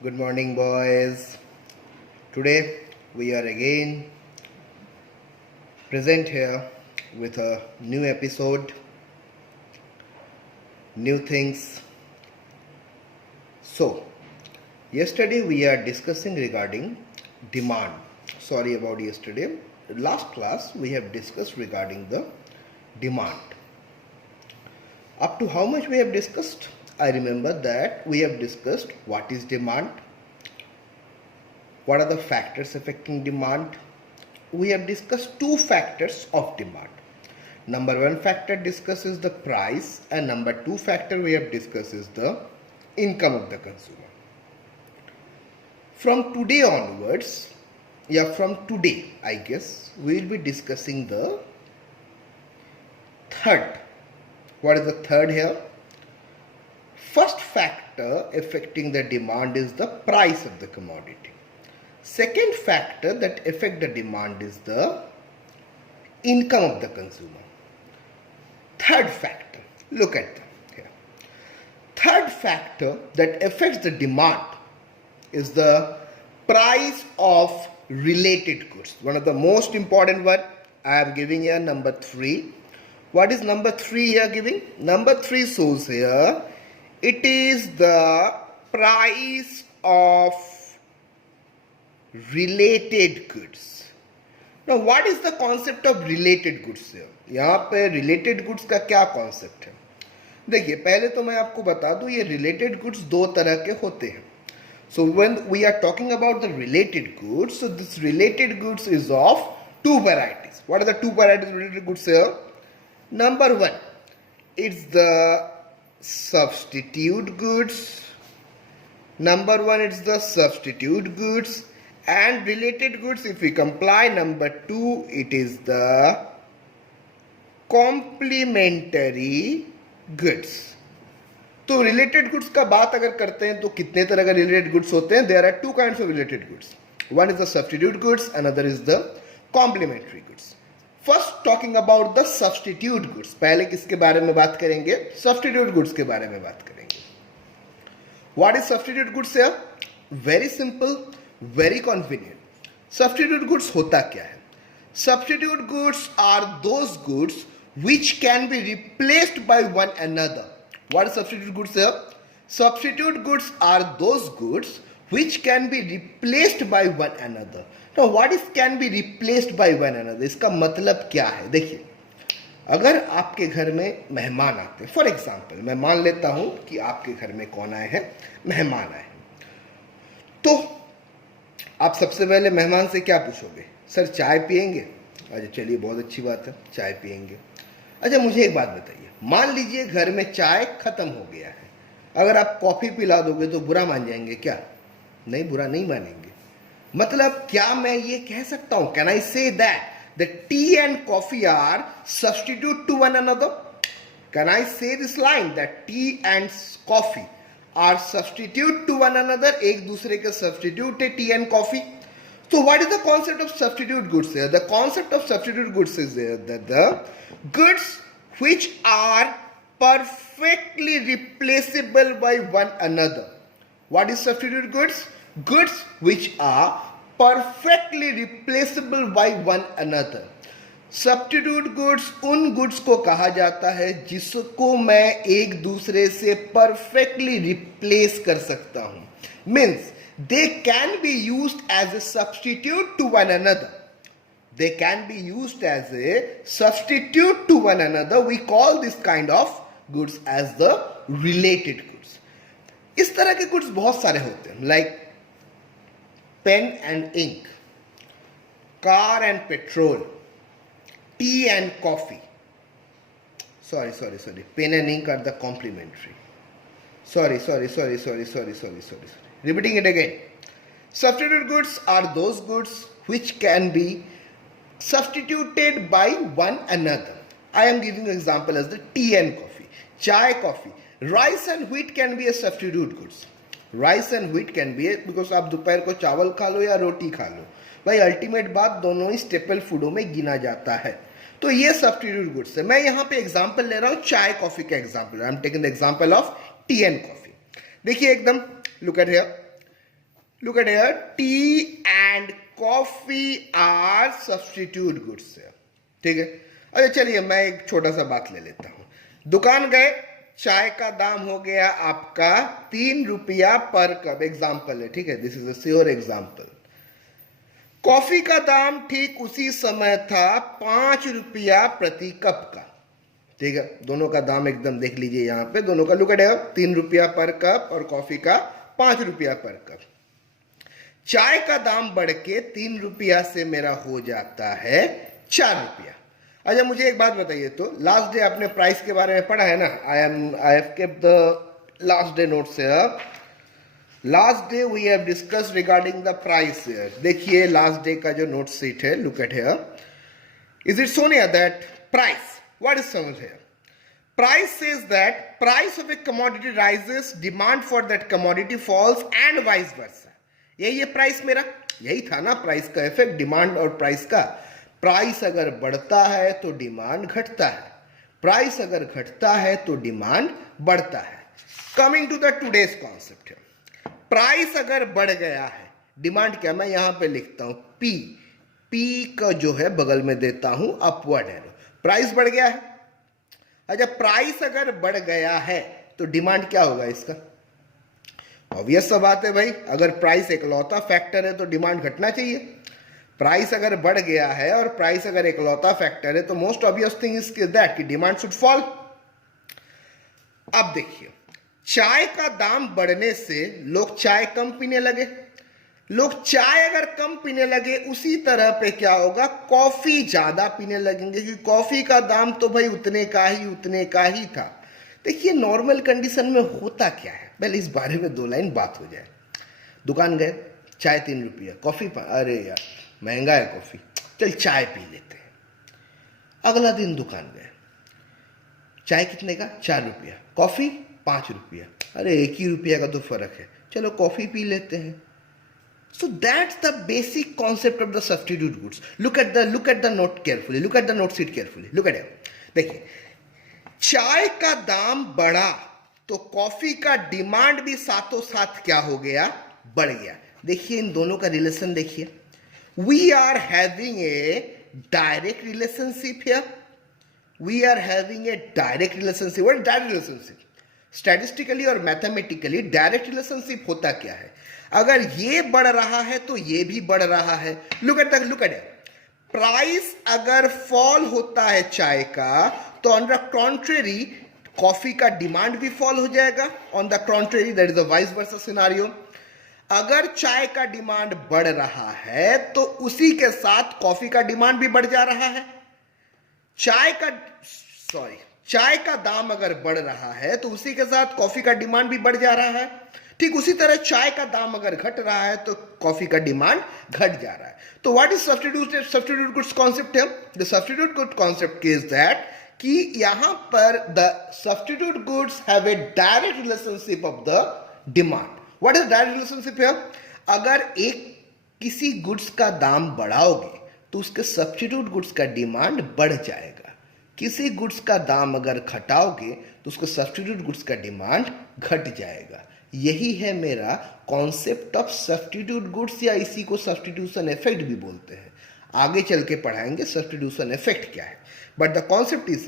Good morning, boys. Today we are again present here with a new episode, new things. So, yesterday we are discussing regarding demand. Sorry about yesterday. Last class we have discussed regarding the demand. Up to how much we have discussed? I remember that we have discussed what is demand, what are the factors affecting demand. We have discussed two factors of demand. Number one factor discusses the price, and number two factor we have discussed is the income of the consumer. From today onwards, from today I guess, we will be discussing the third. What is the third here? First factor affecting the demand is the price of the commodity. Second factor that affect the demand is the income of the consumer. Third factor, look at them here. Third factor that affects the demand is the price of related goods. One of the most important one, I am giving here number 3. What is number 3 here giving? Number 3 shows here, it is the price of related goods. Now what is the concept of related goods here? यहाँ पे related goods का क्या concept है? देखिए पहले तो मैं आपको बता दूं ये related goods दो तरह के होते हैं. So when we are talking about the related goods, so this related goods is of two varieties. What are the two varieties of related goods here? Number 1, it's the substitute goods. Number 1, it's the substitute goods. And related goods, if we comply, number 2, it is the complementary goods. तो related goods का बात अगर करते हैं तो कितने तरह का related goods होते हैं? There are two kinds of related goods. One is the substitute goods, another is the complementary goods. First talking about the substitute goods. पहले किसके बारे में बात करेंगे? Substitute goods के बारे में बात करेंगे. What is substitute goods here? Very simple, very convenient. Substitute goods होता क्या है? Substitute goods are those goods which can be replaced by one another. What is substitute goods here? Substitute goods are those goods which can be replaced by one another. Now what is can be replaced by one another? इसका मतलब क्या है? देखिए अगर आपके घर में मेहमान आते हैं, फॉर एग्जाम्पल मैं मान लेता हूं कि आपके घर में कौन आए हैं? मेहमान आए. तो आप सबसे पहले मेहमान से क्या पूछोगे? सर चाय पियेंगे? अच्छा चलिए बहुत अच्छी बात है, चाय पियेंगे. अच्छा मुझे एक बात बताइए, मान लीजिए घर में चाय खत्म हो गया है, अगर आप कॉफी पिला दोगे तो बुरा मान जाएंगे क्या? नहीं, बुरा नहीं मानेंगे. मतलब क्या मैं ये कह सकता हूं, can I say that the tea and coffee are substitute to one another? Can I say this line that tea and coffee are substitute to one another? एक दूसरे के substitute है tea and coffee. So what is the concept of substitute goods here? The concept of substitute goods is there that the goods which are perfectly replaceable by one another. What is substitute goods? Goods which are perfectly replaceable by one another. Substitute goods उन goods को कहा जाता है जिसको मैं एक दूसरे से perfectly replace कर सकता हूं. Means they can be used as a substitute to one another. They can be used as a substitute to one another. We call this kind of goods as the related goods. इस तरह के goods बहुत सारे होते हैं, like pen and ink, car and petrol, tea and coffee. Sorry. Pen and ink are the complementary. Sorry. Repeating it again. Substitute goods are those goods which can be substituted by one another. I am giving an example as the tea and coffee. Chai, coffee. Rice and wheat can be a substitute goods. Rice and wheat can be, because आप दोपहर को चावल खा लो या रोटी खा लो, भाई ultimate बात दोनों ही स्टेपल फूडों में गिना जाता है. तो ये सब्स्टिट्यूट गुड्स है. मैं यहाँ पे एग्जांपल ले रहा हूँ चाय कॉफी का example. I am taking the example of tea and coffee. देखिए एकदम look at here, look at here, tea and coffee are substitute goods. ठीक है, अच्छा चलिए मैं एक छोटा सा बात ले लेता हूं। दुकान गए, चाय का दाम हो गया आपका 3 रुपया पर कप, एग्जाम्पल है, ठीक है, this is a sure example. Coffee का दाम ठीक उसी समय था 5 रुपया प्रति कप का। ठीक है, दोनों का दाम एकदम देख लीजिए यहां पे, दोनों का लुक एट हियर, 3 रुपया पर कप और कॉफी का 5 रुपया पर कप। चाय का दाम बढ़ के 3 रुपया से मेरा हो जाता है 4 रुपया। अच्छा मुझे एक बात बताइए, तो लास्ट डे आपने प्राइस के बारे में पढ़ा है ना, I have kept the last day notes here. Last day we have discuss regarding the price here. देखिए लास्ट डे का जो नोट शीट है, look at here, is it Sonia that price, what is समझ here? Price says that price of a commodity rises, demand for that commodity falls and vice versa. यही है price मेरा, यही था ना प्राइस का इफेक्ट, डिमांड और प्राइस का। प्राइस अगर बढ़ता है तो डिमांड घटता है, प्राइस अगर घटता है तो डिमांड बढ़ता है। Coming to the today's concept, price अगर बढ़ गया है, डिमांड क्या, मैं यहां पे लिखता हूं पी, पी का जो है बगल में देता हूं अपवर्ड एरो, प्राइस बढ़ गया है। अच्छा प्राइस अगर बढ़ गया है तो डिमांड क्या होगा इसका? ऑब्वियस सा बात है भाई, अगर प्राइस इकलौता फैक्टर है तो डिमांड घटना चाहिए। प्राइस अगर बढ़ गया है और प्राइस अगर इकलौता फैक्टर है तो most obvious thing is that कि डिमांड शुड फॉल। अब देखिए, चाय का दाम बढ़ने से लोग चाय कम पीने लगे, लोग चाय अगर कम पीने लगे उसी तरह पे क्या होगा, कॉफी ज्यादा पीने लगेंगे, क्योंकि कॉफी का दाम तो भाई उतने का ही था। देखिए नॉर्मल कंडीशन में होता क्या है, पहले इस बारे में 2 लाइन बात हो जाए। दुकान गए, चाय 3 रुपया, कॉफी, अरे यार महंगा है कॉफी, चल चाय पी लेते हैं। अगला दिन दुकान गए, चाय कितने का, 4 रुपया, कॉफी 5 रुपया, अरे 1 ही रुपया का तो फर्क है, चलो कॉफी पी लेते हैं। So that's the basic concept of the substitute goods. Look at the note carefully. Look at the note sheet carefully. Look at it. देखिए, चाय का दाम बढ़ा तो कॉफी का डिमांड भी साथों साथ क्या हो गया, बढ़ गया। देखिए इन दोनों का रिलेशन देखिए, we are having a direct relationship here. We are having a direct relationship. What is direct relationship? Statistically और मैथमेटिकली डायरेक्ट रिलेशनशिप होता क्या है, अगर ये बढ़ रहा है तो ये भी बढ़ रहा है। लुक एट प्राइस अगर फॉल होता है चाय का तो ऑन द कॉन्ट्रेरी कॉफी का डिमांड भी फॉल हो जाएगा, on the contrary that is a vice versa scenario. अगर चाय का डिमांड बढ़ रहा है तो उसी के साथ कॉफी का डिमांड भी बढ़ जा रहा है। चाय का दाम अगर बढ़ रहा है तो उसी के साथ कॉफी का डिमांड भी बढ़ जा रहा है। ठीक उसी तरह चाय का दाम अगर घट रहा है तो कॉफी का डिमांड घट जा रहा है। तो what is substitute goods concept है? The substitute good concept is that कि यहां पर the substitute goods have a direct relationship of the demand. What is direct relationship है? अगर एक किसी गुड्स का दाम बढ़ाओगे तो उसके सब्स्टिट्यूट गुड्स का डिमांड बढ़ जाएगा, किसी गुड्स का दाम अगर घटाओगे तो उसको सब्स्टिट्यूट गुड्स का डिमांड घट जाएगा। यही है मेरा कॉन्सेप्ट ऑफ सब्स्टिट्यूट गुड्स, या इसी को सब्स्टिट्यूशन इफेक्ट भी बोलते हैं। आगे चल के पढ़ाएंगे सब्स्टिट्यूशन इफेक्ट क्या है, बट द कॉन्सेप्ट इज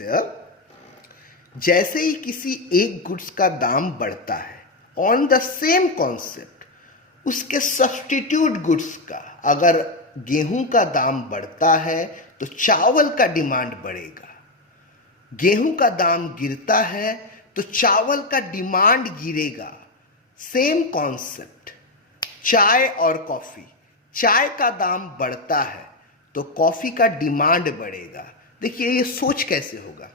जैसे ही किसी एक गुड्स का दाम बढ़ता है, ऑन द सेम कॉन्सेप्ट उसके सब्स्टिट्यूट गुड्स का, अगर गेहूं का दाम बढ़ता है तो चावल का डिमांड बढ़ेगा, गेहूं का दाम गिरता है तो चावल का डिमांड गिरेगा। सेम कॉन्सेप्ट, चाय और कॉफी, चाय का दाम बढ़ता है तो कॉफी का डिमांड बढ़ेगा। देखिए ये सोच कैसे होगा,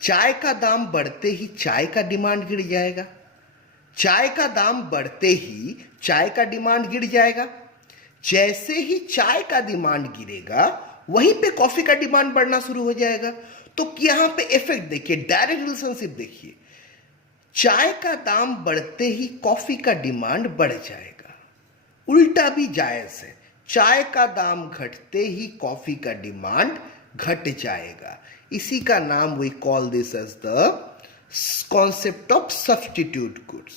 चाय का दाम बढ़ते ही चाय का डिमांड गिर जाएगा, चाय का दाम बढ़ते ही चाय का डिमांड गिर जाएगा। जैसे ही चाय का डिमांड गिरेगा वहीं पे कॉफी का डिमांड बढ़ना शुरू हो जाएगा। तो यहां पे इफेक्ट देखिए, डायरेक्ट रिलेशनशिप देखिए, चाय का दाम बढ़ते ही कॉफी का डिमांड बढ़ जाएगा, उल्टा भी जायज है, चाय का दाम घटते ही कॉफी का डिमांड घट जाएगा। इसी का नाम we call this as the concept of substitute goods.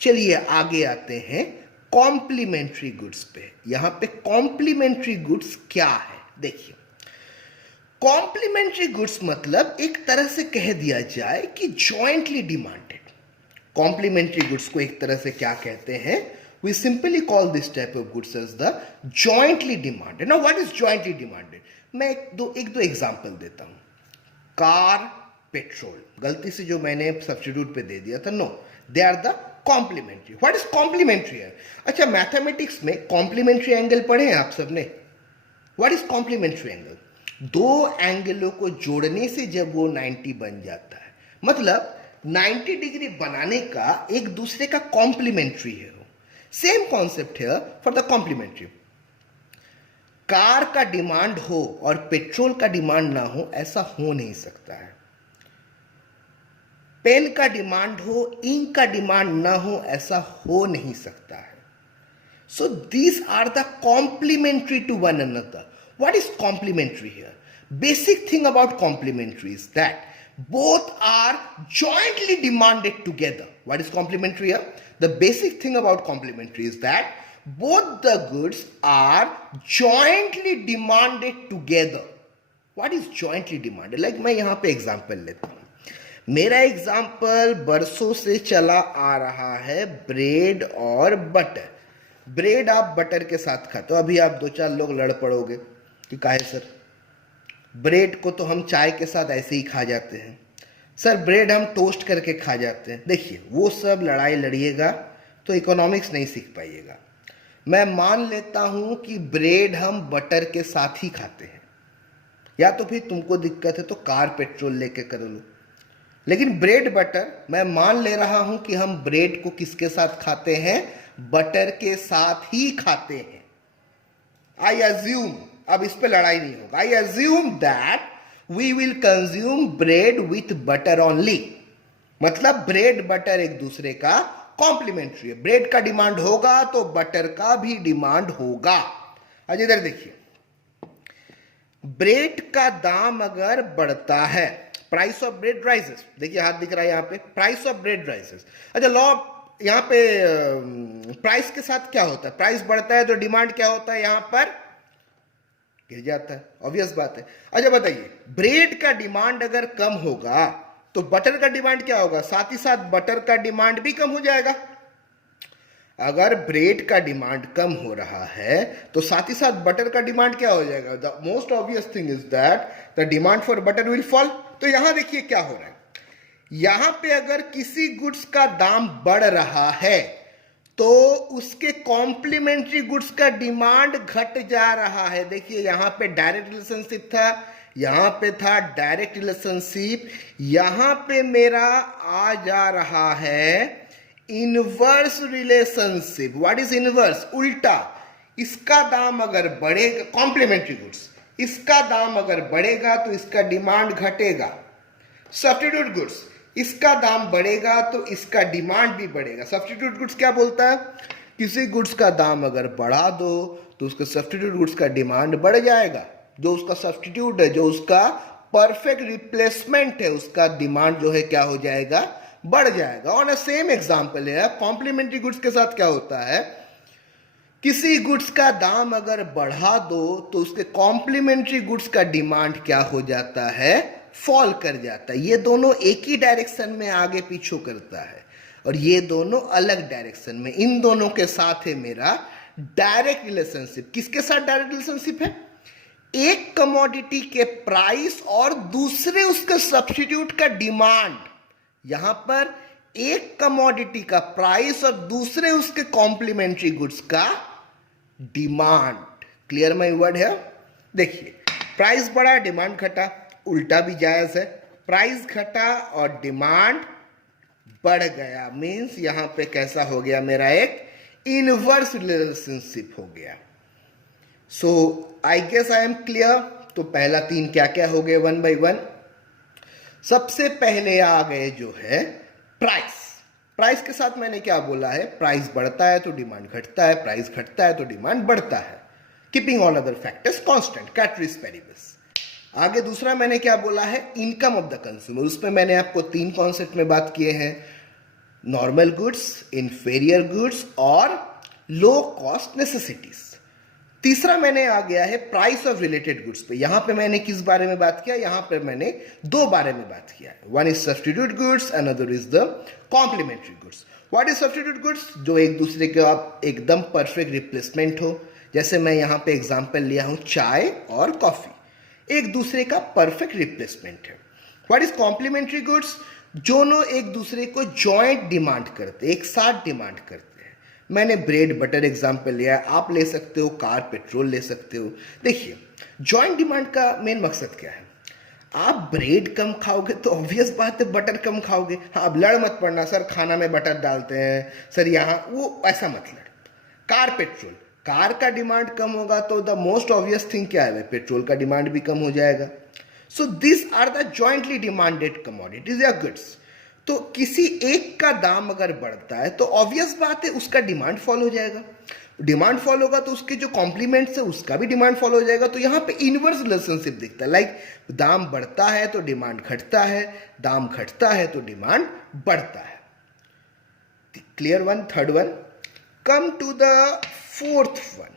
चलिए आगे आते हैं कॉम्प्लीमेंट्री गुड्स पे। यहां पे कॉम्प्लीमेंट्री गुड्स क्या है, देखिए कॉम्प्लीमेंट्री गुड्स मतलब एक तरह से कह दिया जाए कि जॉइंटली डिमांडेड। कॉम्प्लीमेंट्री गुड्स को एक तरह से क्या कहते हैं, we simply call this type of goods as the jointly demanded. Now what is jointly demanded? मैं एक दो एग्जांपल देता हूं। कार, पेट्रोल, गलती से जो मैंने सब्स्टिट्यूट पे दे दिया था, no, they are the complementary. What is complementary है? अच्छा, मैथमेटिक्स में कॉम्प्लीमेंट्री एंगल पढ़े हैं आप सबने? What is complementary angle? दो एंगलों को जोड़ने से जब वो 90 बन जाता है, मतलब 90 डिग्री बनाने का एक दूसरे का कॉम्प्लीमेंट्री है। सेम कॉन्सेप्ट है फॉर द कॉम्प्लीमेंट्री। कार का डिमांड हो और पेट्रोल का डिमांड ना हो, ऐसा हो नहीं सकता है। पेन का डिमांड हो, इंक का डिमांड ना हो, ऐसा हो नहीं सकता है। So these are the complementary to one another. What is complementary here? Basic thing about complementary is that both are jointly demanded together. What is complementary here? The basic thing about complementary is that both the goods are jointly demanded together. What is jointly demanded? Like मैं यहाँ पे example लेता हूँ। मेरा example बरसों से चला आ रहा है ब्रेड और बटर। ब्रेड आप बटर के साथ खाते हो। अभी आप 2-4 लोग लड़ पड़ोगे कि काहे सर, ब्रेड को तो हम चाय के साथ ऐसे ही खा जाते हैं, सर ब्रेड हम टोस्ट करके खा जाते हैं। देखिए, वो सब लड़ाई लड़िएगा तो इकोनॉमिक्स नहीं सीख पाइएगा। मैं मान लेता हूं कि ब्रेड हम बटर के साथ ही खाते हैं, या तो फिर तुमको दिक्कत है तो कार पेट्रोल लेके कर लो, लेकिन ब्रेड बटर मैं मान ले रहा हूं कि हम ब्रेड को किसके साथ खाते हैं, बटर के साथ ही खाते हैं। आई अज्यूम, अब इस पे लड़ाई नहीं होगा, I assume that we will consume bread with butter only. मतलब ब्रेड बटर एक दूसरे का कॉम्प्लीमेंट्री है। ब्रेड का डिमांड होगा तो बटर का भी डिमांड होगा। आज इधर देखिए, ब्रेड का दाम अगर बढ़ता है, प्राइस ऑफ ब्रेड राइजेस, देखिए हाथ दिख रहा है यहां पे, प्राइस ऑफ ब्रेड राइजेस। अच्छा, लॉ यहां पे प्राइस के साथ क्या होता है? प्राइस बढ़ता है तो डिमांड क्या होता है? यहां पर गिर जाता है, ऑब्वियस बात है। अच्छा बताइए, ब्रेड का डिमांड अगर कम होगा तो बटर का डिमांड क्या होगा? साथ ही साथ बटर का डिमांड भी कम हो जाएगा। अगर ब्रेड का डिमांड कम हो रहा है तो साथ ही साथ बटर का डिमांड क्या हो जाएगा? The most obvious thing is that the demand for butter will fall. तो यहां देखिए क्या हो रहा है, यहां पे अगर किसी गुड्स का दाम बढ़ रहा है तो उसके कॉम्प्लीमेंट्री गुड्स का डिमांड घट जा रहा है। देखिए यहां पे डायरेक्ट रिलेशनशिप था, यहां पे था डायरेक्ट रिलेशनशिप, यहां पे मेरा आ जा रहा है inverse relationship. What is inverse? उल्टा। इसका दाम अगर बढ़ेगा, कॉम्प्लीमेंट्री गुड्स, इसका दाम अगर बढ़ेगा तो इसका डिमांड घटेगा। सब्स्टिट्यूट गुड्स, इसका दाम बढ़ेगा तो इसका डिमांड भी बढ़ेगा। सब्स्टिट्यूट गुड्स क्या बोलता है? किसी गुड्स का दाम अगर बढ़ा दो तो उसके सब्स्टिट्यूट गुड्स का डिमांड बढ़ जाएगा। जो उसका सब्स्टिट्यूट है, जो उसका परफेक्ट रिप्लेसमेंट है, उसका डिमांड जो है क्या हो जाएगा? बढ़ जाएगा। ऑन अ सेम एग्जांपल है, कॉम्प्लीमेंट्री गुड्स के साथ क्या होता है? किसी गुड्स का दाम अगर बढ़ा दो तो उसके कॉम्प्लीमेंट्री गुड्स का डिमांड क्या हो जाता है? फॉल कर जाता है। ये दोनों एक ही डायरेक्शन में आगे पीछे करता है और ये दोनों अलग डायरेक्शन में। इन दोनों के साथ है मेरा डायरेक्ट रिलेशनशिप। किसके साथ डायरेक्ट रिलेशनशिप है? एक कमोडिटी के प्राइस और दूसरे उसके सब्स्टिट्यूट का डिमांड। यहां पर एक कमोडिटी का प्राइस और दूसरे उसके कॉम्प्लीमेंट्री गुड्स का डिमांड। क्लियर माय वर्ड है? देखिए, प्राइस बढ़ा, डिमांड घटा, उल्टा भी जायज है। प्राइस घटा और डिमांड बढ़ गया, मींस यहां पे कैसा हो गया? मेरा एक इनवर्स रिलेशनशिप हो गया। So I guess I am clear. तो पहला 3 क्या क्या हो गए? 1 by 1। सबसे पहले आ गए जो है प्राइस। प्राइस के साथ मैंने क्या बोला है? प्राइस बढ़ता है तो डिमांड घटता है, प्राइस घटता है तो डिमांड बढ़ता है। Keeping all other factors constant, ceteris paribus. आगे दूसरा मैंने क्या बोला है? Income of the consumer. उसमें मैंने आपको 3 कॉन्सेप्ट में बात किए हैं, नॉर्मल गुड्स, इंफीरियर गुड्स और लो कॉस्ट नेसेसिटीज। तीसरा मैंने आ गया है प्राइस ऑफ रिलेटेड गुड्स पे। यहां पे मैंने किस बारे में बात किया, यहां पे मैंने दो बारे में बात किया है। One is substitute goods, another is the complementary goods. What is substitute goods? जो एक दूसरे के आप एकदम परफेक्ट रिप्लेसमेंट हो। जैसे मैं यहां पे एग्जांपल लिया हूं चाय और कॉफी, एक दूसरे का परफेक्ट रिप्लेसमेंट है। What is complementary goods? दोनों एक दूसरे को जॉइंट डिमांड करते, एक साथ डिमांड करते हैं। मैंने ब्रेड बटर एग्जांपल लिया है, आप ले सकते हो कार पेट्रोल ले सकते हो। देखिए जॉइंट डिमांड का मेन मकसद क्या है? आप ब्रेड कम खाओगे तो ऑब्वियस बात है बटर कम खाओगे। हाँ, अब लड़ मत पड़ना सर खाना में बटर डालते हैं सर यहाँ, वो ऐसा मत लड़। कार पेट्रोल, कार का डिमांड कम होगा तो द मोस्ट ऑब्वियस थिंग क्या है, पेट्रोल का डिमांड भी कम हो जाएगा। So this are the jointly demanded commodities या गुड्स। तो किसी एक का दाम अगर बढ़ता है तो ऑब्वियस बात है उसका डिमांड फॉल हो जाएगा। डिमांड फॉल होगा तो उसके जो कॉम्प्लीमेंट्स है उसका भी डिमांड फॉल हो जाएगा। तो यहाँ पे इनवर्स रिलेशनशिप दिखता है, लाइक दाम बढ़ता है तो डिमांड घटता है, दाम घटता है तो डिमांड बढ़ता है। Clear one? Third one. Come to the fourth one,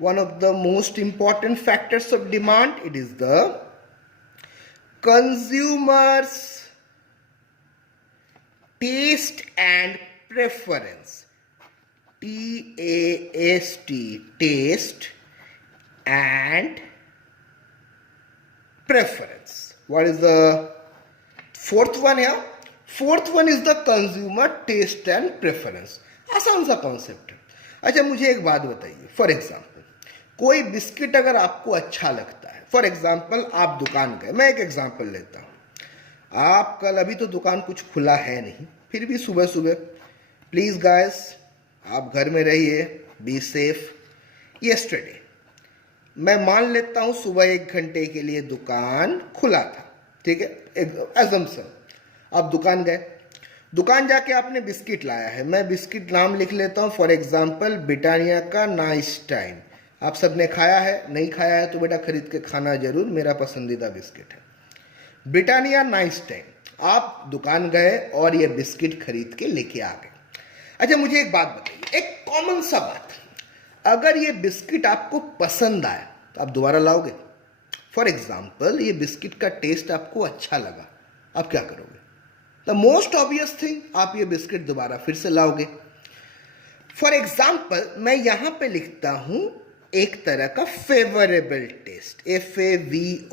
one of the most important factors of demand, it is the consumers taste and preference. TAST, taste and preference. What is the fourth one here? Fourth one is the consumer taste and preference. आसान सा concept है। अच्छा मुझे एक बात बताइए, for example कोई biscuit अगर आपको अच्छा लगता है, फॉर एग्जाम्पल आप दुकान गए, मैं एक एग्जाम्पल लेता हूँ। आप कल, अभी तो दुकान कुछ खुला है नहीं, फिर भी सुबह सुबह प्लीज गाइस आप घर में रहिए, बी सेफ। यस्टरडे मैं मान लेता हूँ सुबह 1 घंटे के लिए दुकान खुला था, ठीक है, एजम्पशन। आप दुकान गए, दुकान जाके आपने बिस्किट लाया है। मैं बिस्किट नाम लिख लेता हूँ, फॉर एग्जाम्पल ब्रिटानिया का नाइस टाइम। आप सबने खाया है, नहीं खाया है तो बेटा खरीद के खाना जरूर, मेरा पसंदीदा बिस्किट है ब्रिटानिया नाइस टाइम। आप दुकान गए और ये बिस्किट खरीद के लेके आ गए। अच्छा मुझे एक बात बताइए, एक कॉमन सा बात, अगर ये बिस्किट आपको पसंद आया तो आप दोबारा लाओगे? फॉर एग्जाम्पल ये बिस्किट का टेस्ट आपको अच्छा लगा, आप क्या करोगे? द मोस्ट ऑब्वियस थिंग, आप ये बिस्किट दोबारा फिर से लाओगे। फॉर एग्जाम्पल मैं यहां पे लिखता हूं एक तरह का favourable taste, FAVOURABLE,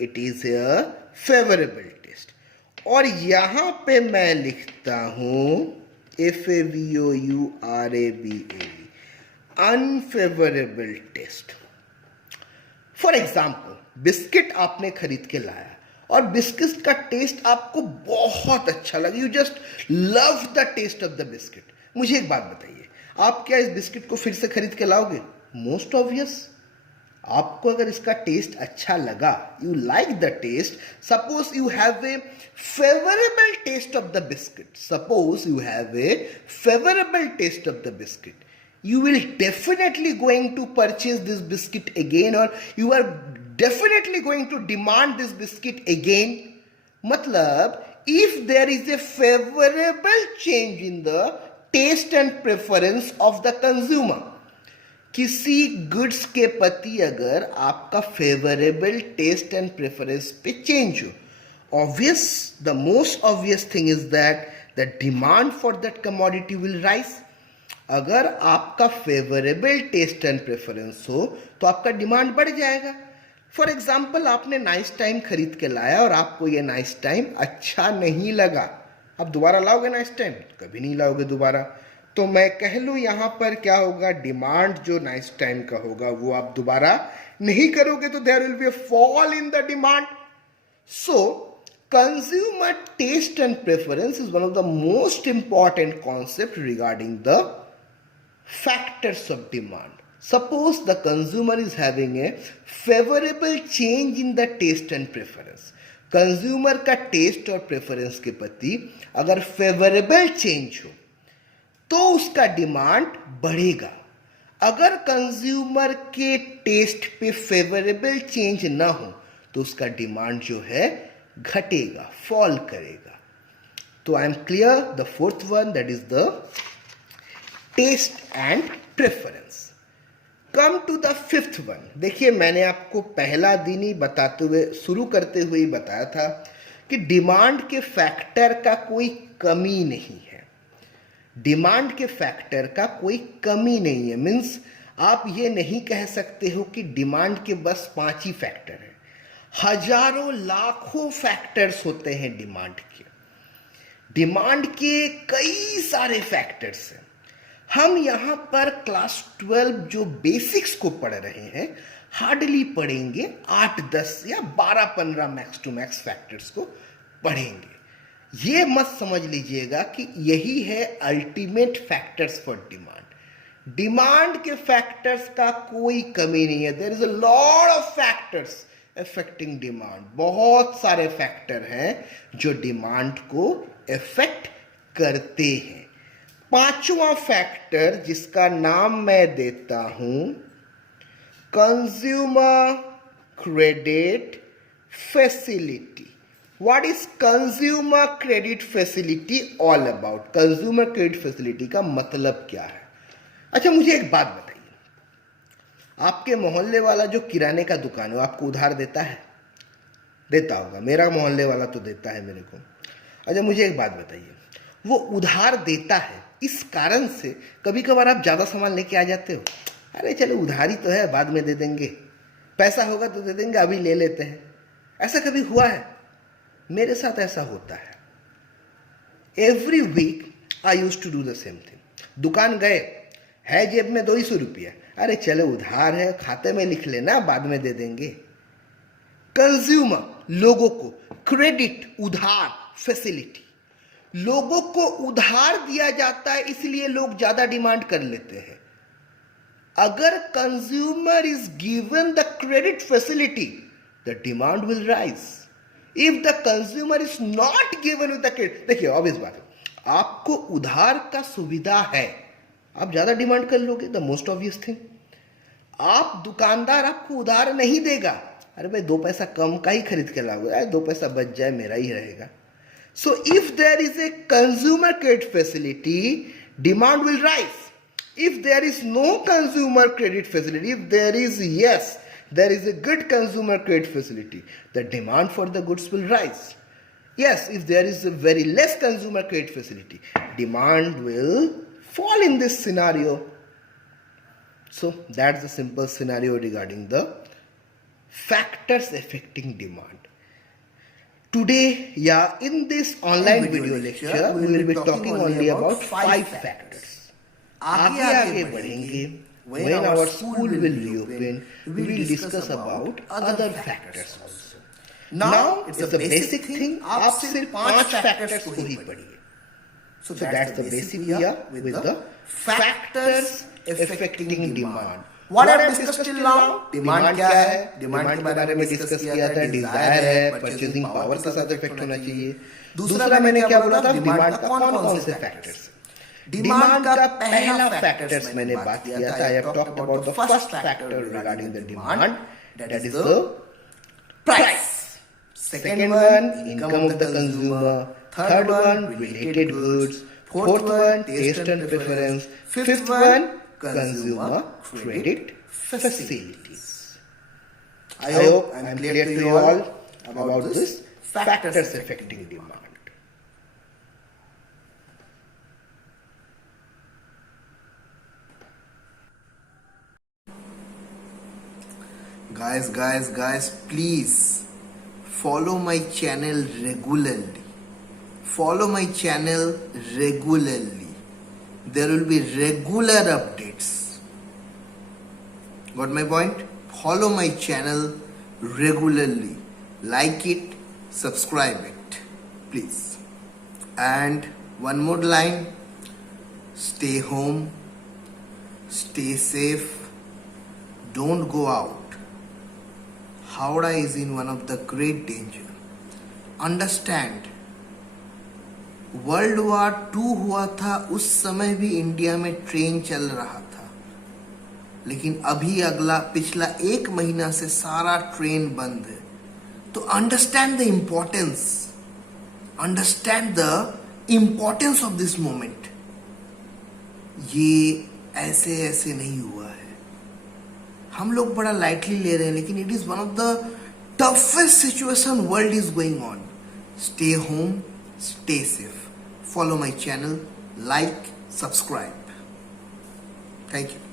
it is a favourable taste. और यहां पे मैं लिखता हूं FAVOURABLE, unfavourable taste. For example biscuit आपने खरीद के लाया और बिस्किट का टेस्ट आपको बहुत अच्छा लगा, you just love the taste of the biscuit. मुझे एक बात बताइए, आप क्या इस बिस्किट को फिर से खरीद के लाओगे? मोस्ट ऑब्वियस, आपको अगर इसका टेस्ट अच्छा लगा, you like the taste, suppose you have a favourable taste of the biscuit, suppose you have a favourable taste of the biscuit, you will definitely going to purchase this biscuit again, or you are definitely going to demand this biscuit again. मतलब if there is a favorable change in the taste and preference of the consumer, किसी goods के प्रति अगर आपका favourable test and preference पे change हो, obvious, the most obvious thing is that the demand for that commodity will rise. अगर आपका favourable test and preference हो तो आपका डिमांड बढ़ जाएगा। फॉर एग्जाम्पल आपने नाइस टाइम खरीद के लाया और आपको ये नाइस टाइम अच्छा नहीं लगा, आप दोबारा लाओगे नाइस टाइम? कभी नहीं लाओगे दोबारा। तो मैं कह लूँ यहाँ पर क्या होगा, डिमांड जो नाइस टाइम का होगा वो आप दोबारा नहीं करोगे, तो there will be a fall in the demand. So consumer taste and preference is one of the most important concept regarding the factors of demand. Suppose the consumer is having a favorable change in the taste and preference. Consumer का test और preference के प्रति अगर favourable change हो तो उसका demand बढ़ेगा। अगर कंज्यूमर के टेस्ट पे फेवरेबल चेंज ना हो तो उसका डिमांड जो है घटेगा, फॉल करेगा। तो तो I am clear. The fourth one, that is the taste and preference. Come to the fifth one. देखिए, मैंने आपको पहला दिन ही बताते हुए, शुरू करते हुए ही बताया था कि डिमांड के फैक्टर का कोई कमी नहीं है. डिमांड के फैक्टर का कोई कमी नहीं है. मीन्स आप ये नहीं कह सकते हो कि डिमांड के बस 5 ही फैक्टर हैं. हजारों लाखों फैक्टर्स होते हैं डिमांड के. डिमांड के कई सारे फैक्टर्स हैं. हम यहाँ पर क्लास 12 जो बेसिक्स को पढ़ रहे हैं, हार्डली पढ़ेंगे 8, 10 या 12, 15 मैक्स टू मैक्स फैक्टर्स को पढ़ेंगे. ये मत समझ लीजिएगा कि यही है ultimate factors for demand. Demand के फैक्टर्स का कोई कमी नहीं है. There is a lot of factors affecting demand. बहुत सारे फैक्टर हैं जो डिमांड को अफेक्ट करते हैं. 5वां फैक्टर, जिसका नाम मैं देता हूं consumer credit facility. What is consumer credit facility all about? Consumer credit facility का मतलब क्या है? अच्छा, मुझे एक बात बताइए. आपके मोहल्ले वाला जो किराने का दुकान है, वो आपको उधार देता है? देता होगा. मेरा मोहल्ले वाला तो देता है मेरे को. अच्छा, मुझे एक बात बताइए, वो उधार देता है इस कारण से कभी कभार आप ज़्यादा सामान लेके आ जाते हो. अरे चलो उधारी तो है, बाद में दे देंगे, पैसा होगा तो दे देंगे, अभी ले लेते हैं. ऐसा कभी हुआ है? मेरे साथ ऐसा होता है. Every week I use to do the same thing. दुकान गए, है जेब में 200 रुपया, अरे चलो उधार है, खाते में लिख लेना, बाद में दे देंगे. कंज्यूमर, लोगों को क्रेडिट, उधार, फैसिलिटी. लोगों को उधार दिया जाता है, इसलिए लोग ज्यादा डिमांड कर लेते हैं. अगर consumer is given the credit facility, the demand will rise. If the consumer is not given with the credit, देखिए ऑब्वियस बात है, आपको उधार का सुविधा है, आप ज्यादा डिमांड कर लोगे. The most obvious thing. आप दुकानदार आपको उधार नहीं देगा, अरे भाई 2 पैसा कम का ही खरीद के लाओगे, 2 पैसा बच जाए मेरा ही रहेगा. So if there is a consumer credit facility, demand will rise. If there is no consumer credit facility, if there is, yes, there is a good consumer credit facility, the demand for the goods will rise. Yes, if there is a very less consumer credit facility, demand will fall in this scenario. So that's the simple scenario regarding the factors affecting demand. Today, in this online video lecture, we will be talking only about 5 factors. आगे बढ़ेंगे. When our school will reopen, we will discuss about other factors also. Now, it's a basic thing. आप सिर्फ 5 factors को ही पढ़िए. So that's the basic here with the factors affecting demand. What have we discussed till now? Demand क्या है? Demand के बारे में discuss किया था. डिजायर है, परचेजिंग पावर के साथ इफेक्ट होना चाहिए. दूसरा मैंने क्या बोला था? डिमांड का कौन कौन से फैक्टर्स? डिमांड का पहला फैक्टर्स मैंने बात किया था. I have talked about the first factor regarding the demand, that is the price. Second one, income of the consumer. Third one, related goods. Fourth one, taste and preference. Fifth one, consumer credit facilities. I hope I am clear to you all about this factors affecting demand. Guys, please follow my channel regularly. Follow my channel regularly. There will be regular updates. Got my point? Follow my channel regularly. Like it, subscribe it, please. And one more line. Stay home. Stay safe. Don't go out. Howrah is in one of the great danger. Understand. World war 2 हुआ था, उस समय भी India में train चल रहा था, लेकिन अभी पिछला 1 महीना से सारा ट्रेन बंद है. तो understand the importance of this moment, ये ऐसे ऐसे नहीं हुआ है। हम लोग बड़ा लाइटली ले रहे हैं, लेकिन it is one of the toughest situation world is going on. Stay home, stay safe. Follow my channel, like, subscribe. Thank you.